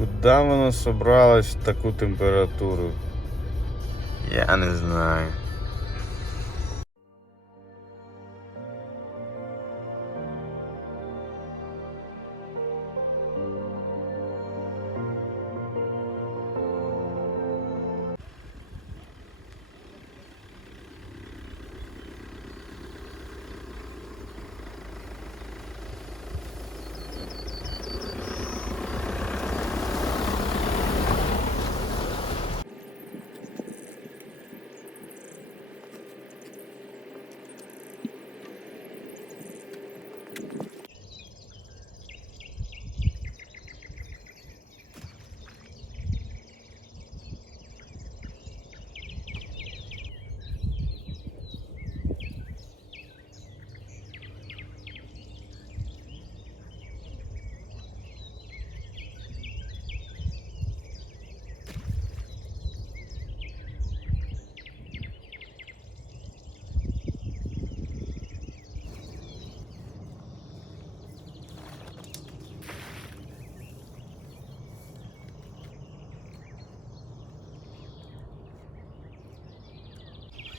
Куди воно собралось в таку температуру? Я не знаю.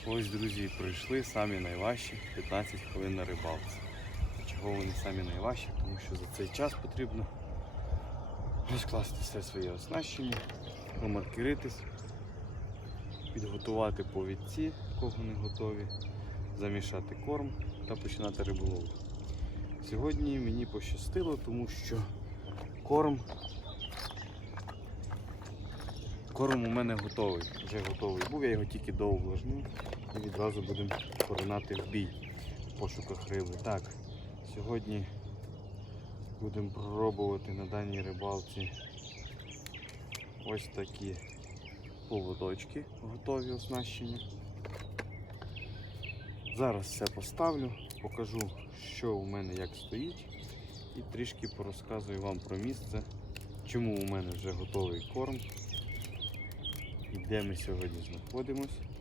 Ось, друзі, пройшли самі найважчі 15 хвилин на рибалці. Чого вони самі найважчі? Тому що за цей час потрібно розкласти все своє оснащення, промаркеритись, підготувати повідці, кого не готові, замішати корм та починати риболовлю. Сьогодні мені пощастило, тому що корм Корм у мене готовий, вже готовий був, я його тільки доувлажнив і відразу будемо поринати в бій в пошуках риби. Так, сьогодні будемо пробувати на даній рибалці ось такі поводочки готові оснащені. Зараз все поставлю, покажу, що у мене як стоїть, і трішки порозказую вам про місце, чому у мене вже готовий корм і де ми сьогодні знаходимось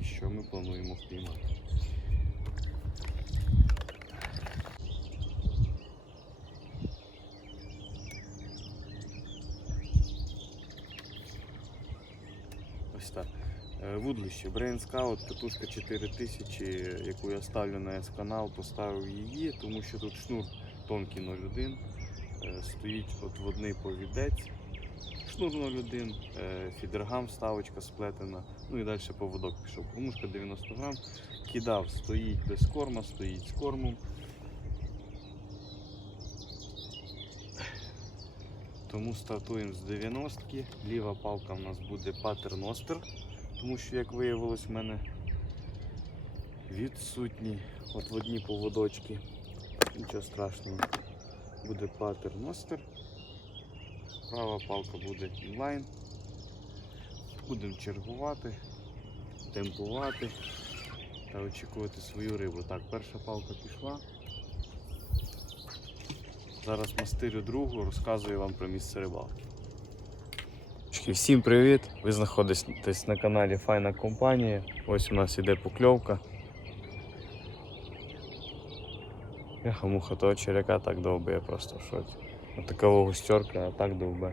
і що ми плануємо впіймати. Ось так. Е, Вудлище Brain Scout, катушка 4000, яку я ставлю на S-канал, поставив її, тому що тут шнур тонкий 0,1, е, стоїть отводний повідець, шнур 0,1, е, фідергам, вставочка сплетена, ну і далі поводок пішов. Кормушка 90 грам, кидав, стоїть без корма, стоїть з кормом. Тому стартуємо з 90-ки. Ліва палка в нас буде патерностер, тому що, як виявилось, в мене відсутні отводні поводочки. Нічого страшного. Буде патерностер. Права палка буде інлайн. Будемо чергувати, темпувати та очікувати свою рибу. Так, перша палка пішла. Зараз мастирю другу, розказую вам про місце рибалки. Всім привіт! Ви знаходитесь на каналі Файна компанія. Ось у нас іде покльовка. Яха муха того черяка так довбе, я просто в шоці. Такого густерка, а так довбе.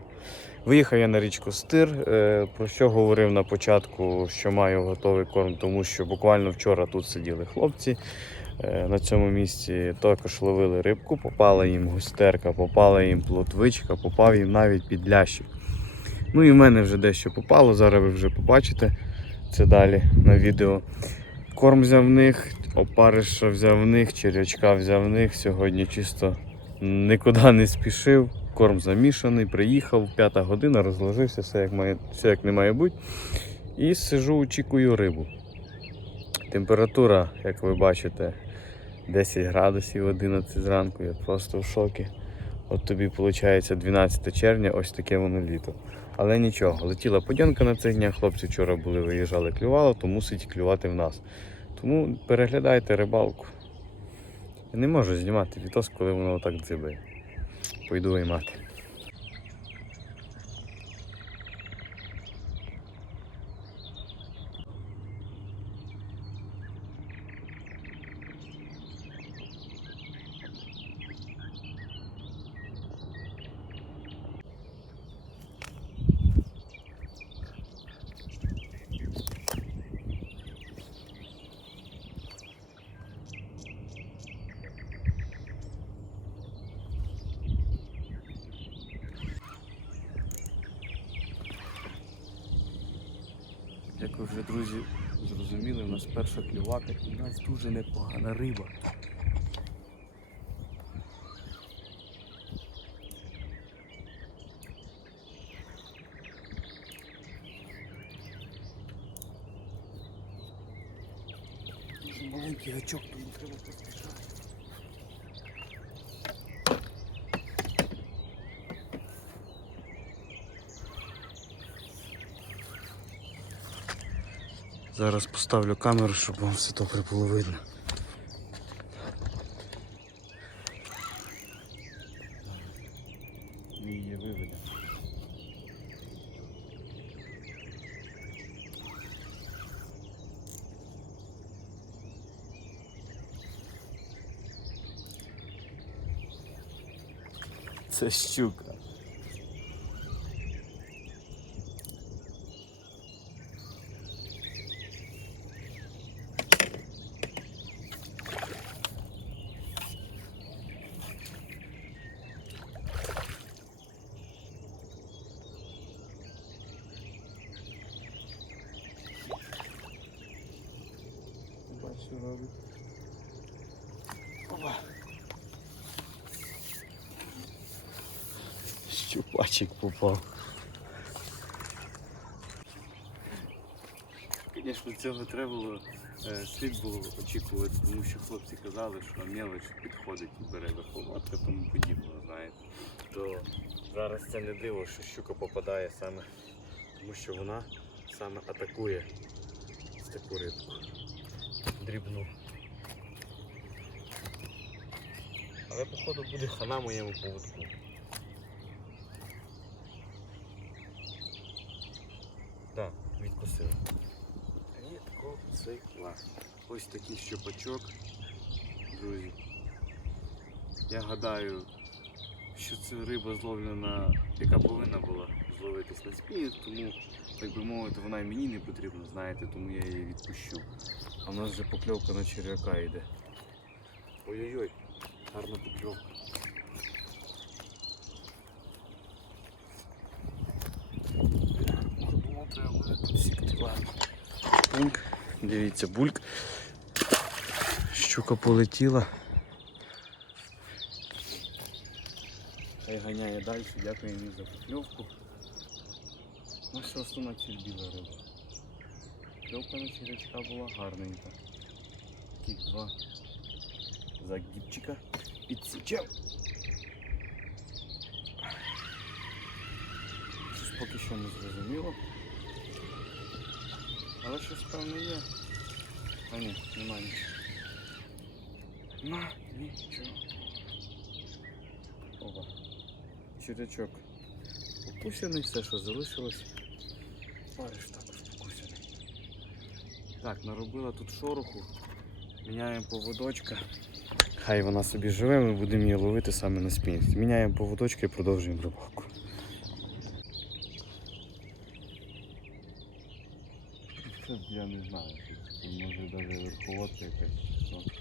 Виїхав я на річку Стир. е, Про що говорив на початку, що маю готовий корм, тому що буквально вчора тут сиділи хлопці. е, На цьому місці також ловили рибку, попала їм густерка, попала їм плотвичка, попав їм навіть підлящик. Ну і в мене вже дещо попало, зараз ви вже побачите це далі на відео. Корм взяв в них, опариша взяв в них, черв'ячка взяв в них. Сьогодні чисто нікуди не спішив. Корм замішаний, приїхав, п'ята година, розложився, все як, має, все як не має бути. І сижу, очікую рибу. Температура, як ви бачите, 10 градусів 11 зранку, я просто в шокі. От тобі виходить 12 червня, ось таке воно літо. Але нічого, летіла подянка на цих днях, хлопці вчора були, виїжджали, клювало, то мусить клювати в нас. Тому переглядайте рибалку. Я не можу знімати вітос, коли воно отак дзибає. Пойду виймати. Як ви вже, друзі, зрозуміли, у нас перша клювака і у нас дуже непогана риба. Дуже маленький гачок, тому треба Зараз поставлю камеру, щоб вам все добре було видно. Це щука. Бачу, робить. Опа. Щупачик попав. Звісно, цього треба було, е, слід було очікувати, тому що хлопці казали, що мелоч підходить і бере верховодка, тому подібне, знаєте. То зараз це не диво, що щука попадає саме, тому що вона саме атакує таку рибку. Дрібну. Але походу буде хана моєму поводку. Ось такий щупачок, друзі. Я гадаю, що це риба зловлена, яка повинна була зловитись на спінінг, тому, так би мовити, вона і мені не потрібна, знаєте, тому я її відпущу. А в нас вже покльовка на черв'яка йде. Ой-ой-ой, гарна покльовка. Дивіться, бульк. Щука полетіла. Хай ганяє далі, дякую їм за покльовку. Наша основна ціль біла риба. Кльовка на червячка була гарненька. Таких два загибчика підсічав. Щось поки що не зрозуміло. Але щось певне є. А ні, нема нічого. Нема нічого. Опа. Червячок покусяний, все, що залишилось. Париш також покусяний. Так, наробила тут шороху. Міняємо поводочка. Хай вона собі живе, ми будемо її ловити саме на спінінг. Міняємо поводочки і продовжуємо рибалку. Я не знаю, може навіть верховодка якась.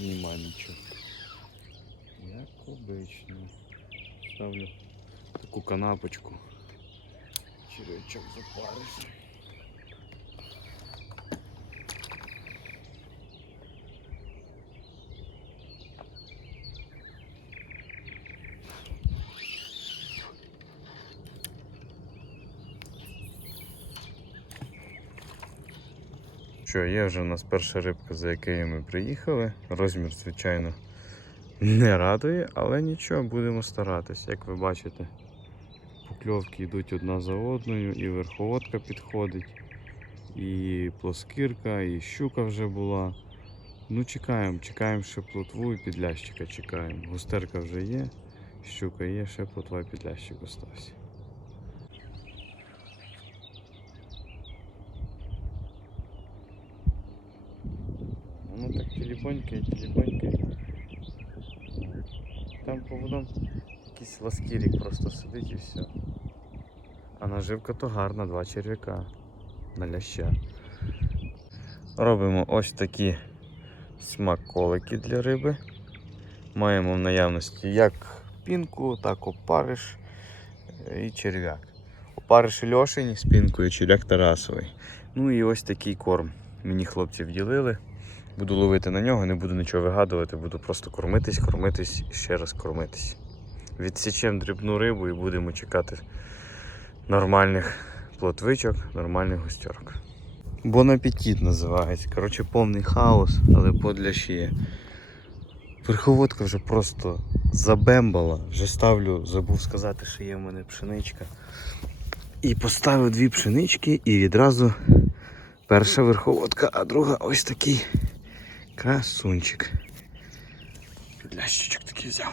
Нема нічого. Як обично. Ставлю таку канапочку. Червячок запаришся. Що, є вже у нас перша рибка, за якою ми приїхали. Розмір, звичайно, не радує, але нічого, будемо старатись. Як ви бачите, покльовки йдуть одна за одною, і верховодка підходить, і плоскирка, і щука вже була. Ну, чекаємо, чекаємо ще плотву і підлящика чекаємо. Густерка вже є, щука є, ще плотва і підлящик остався. Ну так телефонькає, телефонькає. Там поводом якийсь ласкірик просто сидить і все. А наживка то гарна, два черв'яка на ляща. Робимо ось такі смаколики для риби. Маємо в наявності як пінку, так опариш і черв'як. Опариш льошень з пінкою, черв'як Тарасовий. Ну і ось такий корм. Мені хлопці вділили. Буду ловити на нього, не буду нічого вигадувати, буду просто кормитись, кормитись і ще раз кормитись. Відсічемо дрібну рибу і будемо чекати нормальних плотвичок, нормальних густьорок. Бон апетит називається. Коротше, повний хаос, але подляші є. Верховодка вже просто забембала. Вже ставлю, забув сказати, що є в мене пшеничка. І поставив дві пшенички і відразу перша верховодка, а друга ось такий красунчик. Підлящичок такий взяв.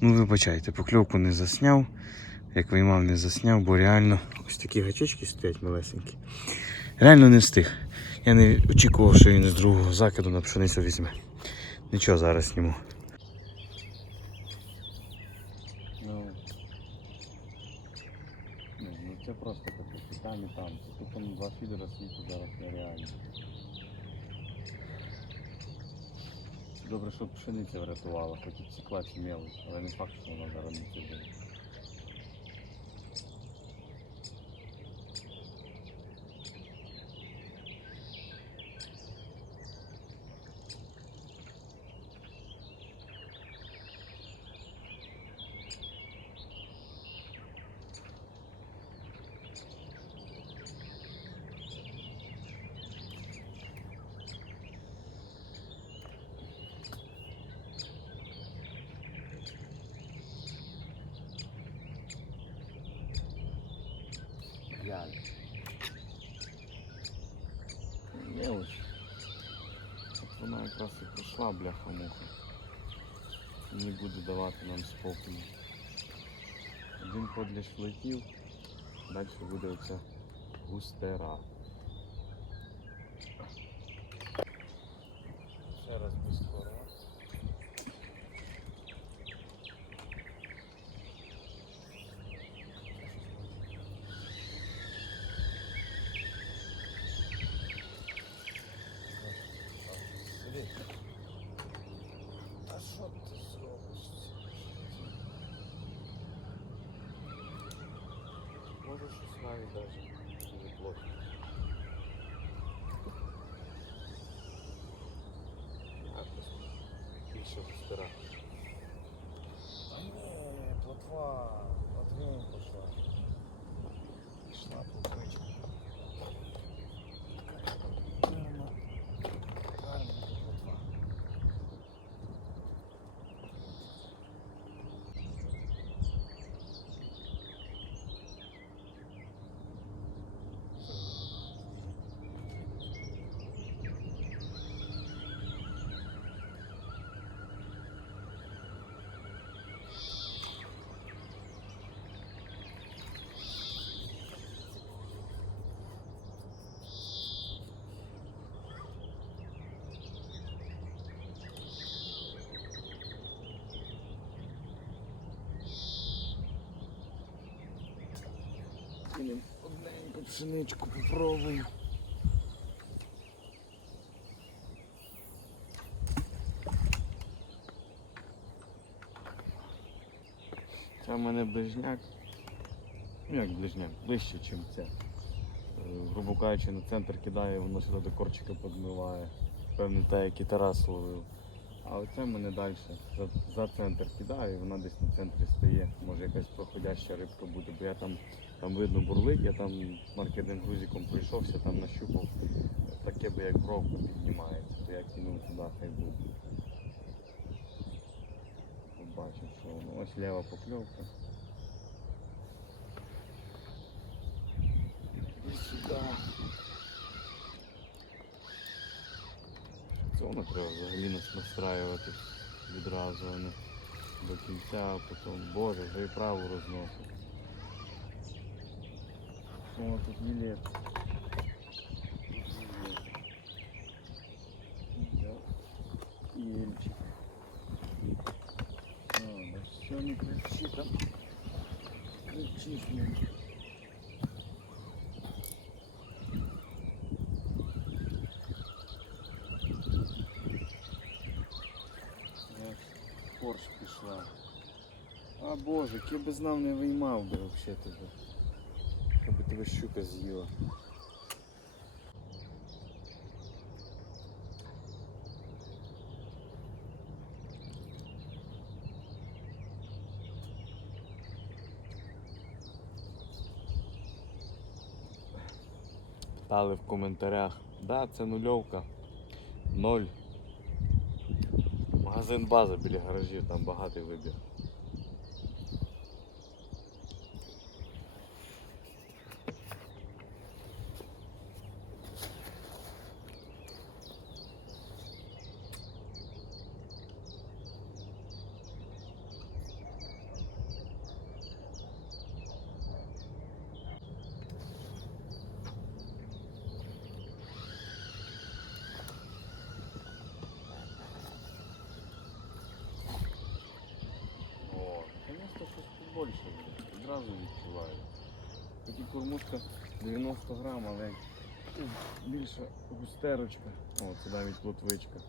Ну, вибачайте, покльовку не засняв. Як виймав, не засняв, бо реально ось такі гачечки стоять малесенькі. Реально не встиг. Я не очікував, що він з другого закиду на пшеницю візьме. Нічого зараз зніму. Ну, ну це просто таке, і там і там. Два фідера світу зараз нереально. Добре, що пшениця врятувала, хоч і цікла чи мелочь, але не факт, що вона зараз не буде. Реально. Мелочь. От вона якраз і прийшла, бляха-муха. Не буде давати нам спокою. Один подліж влетів, далі буде оця густера. Та що ти зробиш? Може щось навіть навіть неплохо. Якось більше густера. А ні, плотва, Кинем одненьку пшеничку попробую. Це в мене ближняк. Ну як ближняк, ближче, ніж це. Е, Грубо кажучи, на центр кидає, воно сюди до корчика підмиває. Певно, те, як і Тарас ловив. А оце мене далі за, за центр кидає, вона десь на центрі стає. Може якась проходяща рибка буде, бо я там, там видно бурлик, я там маркерним грузиком пройшовся, там нащупав таке би як бровка піднімається, то я кинув туди, хай буде. Побачив, що воно. Ось лева покльовка. І сюди. Це воно треба взагалі нас настраювати відразу, а не до кінця, а потім, боже, вже і праву розносить. О, тут білет. Ільчик. А, ну все, не кричи там. Кричиш А боже, який би знав не виймав би взагалі тебе. Аби тебе щука з'їла. Питали в коментарях. Да, це нульовка. Ноль. Магазин база біля гаражів, там багатий вибір. О, наконец-то щось побольше буде. Одразу відчуваю. Такі кормушка 90 грам, але більше густерочка. О, це навіть плотвичка.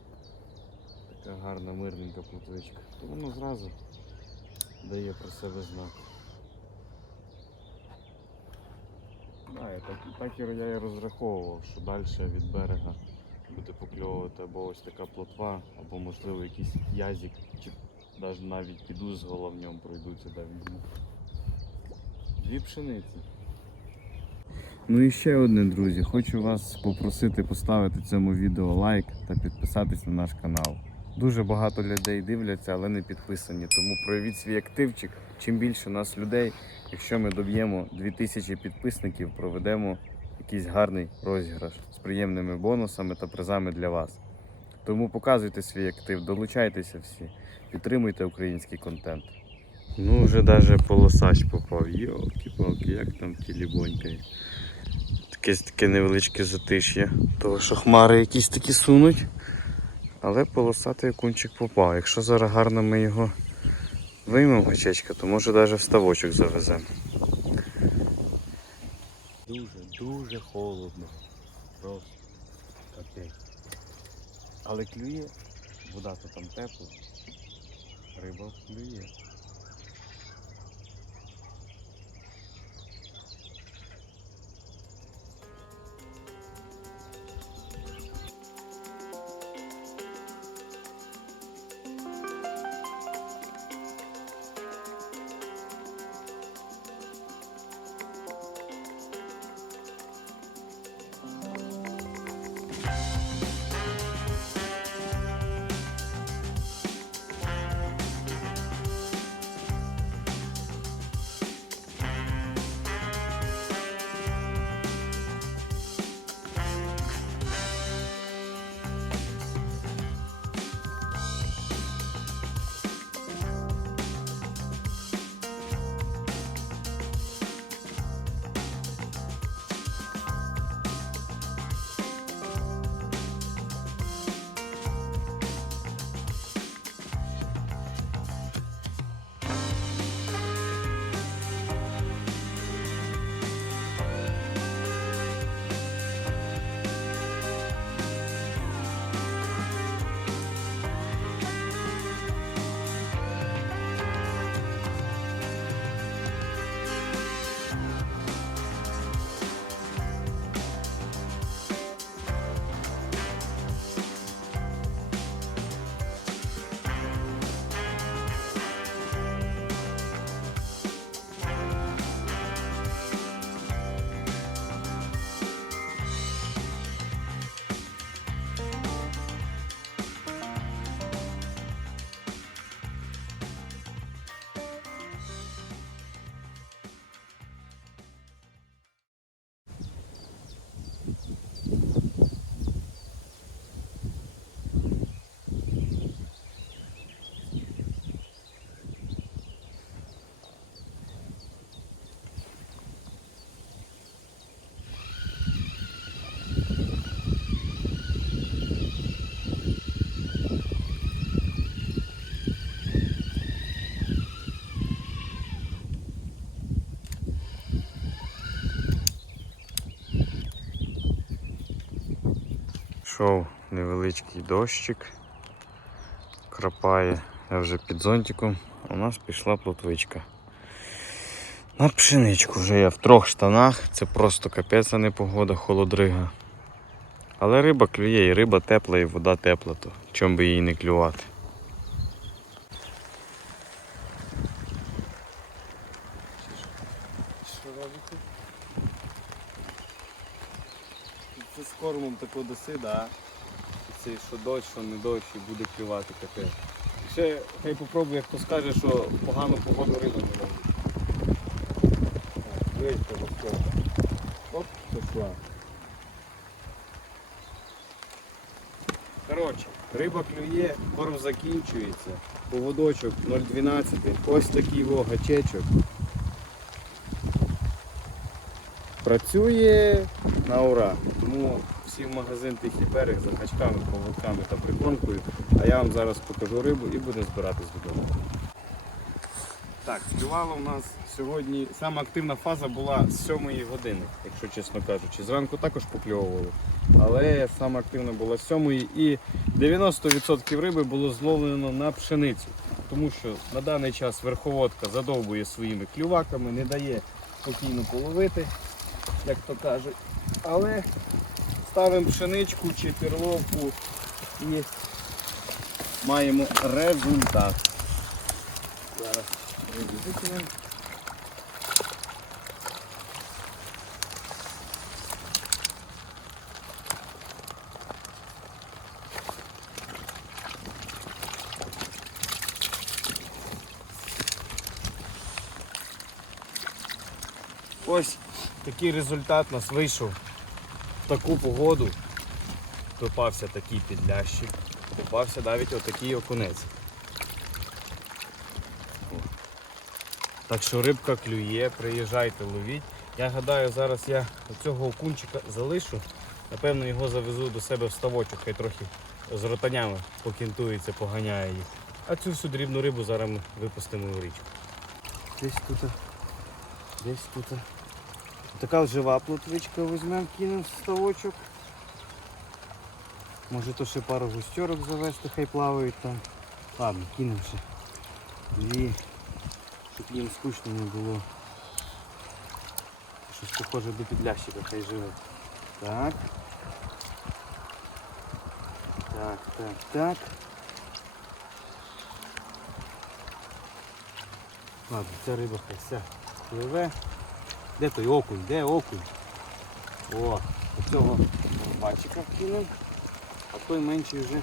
Така гарна, мирненька плотвичка. То воно зразу дає про себе знак. Да, я так, так я і розраховував, що далі від берега буде покльовувати або ось така плотва, або можливо якийсь язик, чи навіть піду з головнем пройдуться да візьму. Дві пшениці. Ну і ще одне, друзі. Хочу вас попросити поставити цьому відео лайк та підписатись на наш канал. Дуже багато людей дивляться, але не підписані. Тому проявіть свій активчик. Чим більше нас людей, якщо ми доб'ємо 2000 підписників, проведемо якийсь гарний розіграш з приємними бонусами та призами для вас. Тому показуйте свій актив, долучайтеся всі, підтримуйте український контент. Ну, вже навіть полосач попав. Йолки-палки, як там тілібонькає. Таке таке невеличке затиш'я. Того, що хмари якісь такі сунуть. Але полосатий окунчик попав. Якщо зараз гарно ми його виймемо гачечка, то може навіть в ставочок завеземо. Дуже, дуже холодно. Просто капець. Але клює, вода то там тепла, риба клює. Шов невеличкий дощик. Крапає Я вже під зонтиком. У нас пішла плотвичка. На пшеничку вже я в трьох штанах. Це просто капець, а не погода, холодрига. Але риба клює, і риба тепла, і вода тепла, то чому би її не клювати. Що робите? Це з кормом тако доси, да. І що дощ, що не дощ, і буде клювати таке. Ще хай попробує, хто скаже, що погану погоду риба не робить. Оп, пішла. Коротше, риба клює, корм закінчується. Поводочок 0,12. Ось такий його гачечок. Працює на ура. Тому в магазин тихий берег за качками, поводками та прикормкою. А я вам зараз покажу рибу і будемо збиратись додому. Так, співало в нас сьогодні. Сама активна фаза була з 7 години, якщо чесно кажучи. Зранку також покльовували. Але сама активна була з 7 і 90% риби було зловлено на пшеницю. Тому що на даний час верховодка задовбує своїми клюваками, не дає спокійно половити, як то кажуть. Але ставимо пшеничку чи перловку і маємо результат. Зараз викинемо. Ось такий результат у нас вийшов. Таку погоду попався такий підлящик, попався навіть отакий окунець. Так що рибка клює, приїжджайте, ловіть. Я гадаю, зараз я цього окунчика залишу. Напевно, його завезу до себе в ставочок, хай трохи з ротанями покінтується, поганяє їх. А цю всю дрібну рибу зараз ми випустимо в річку. Десь тут, десь тут. Така жива плотвичка візьмемо, кинемо в ставочок. Може то ще пару густерок завести, хай плавають там. Ладно, кинемо ще дві, щоб їм скучно не було. Щось похоже до підлящика, хай живе. Так. Так, так, так. Ладно, ця риба хай вся пливе. Де той окунь? Де окунь? О, цього бачика кинув, а той менший вже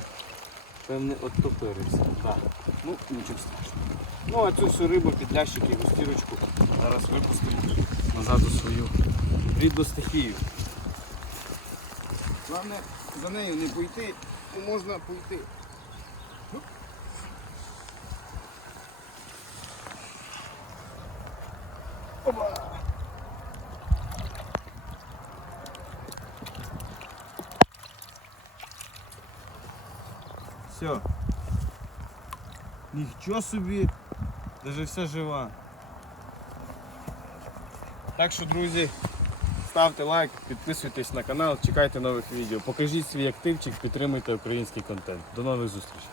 певне оттопирився. Так. Ну, нічого страшного. Ну а цю всю рибу під лящик і густірочку зараз випустимо назад у свою рідну стихію. Головне за нею не пойти, можна пойти. Опа! Все. Нічого собі, даже вся жива. Так що, друзі, ставте лайк, підписуйтесь на канал, чекайте нових відео. Покажіть свій активчик, підтримуйте український контент. До нових зустрічей.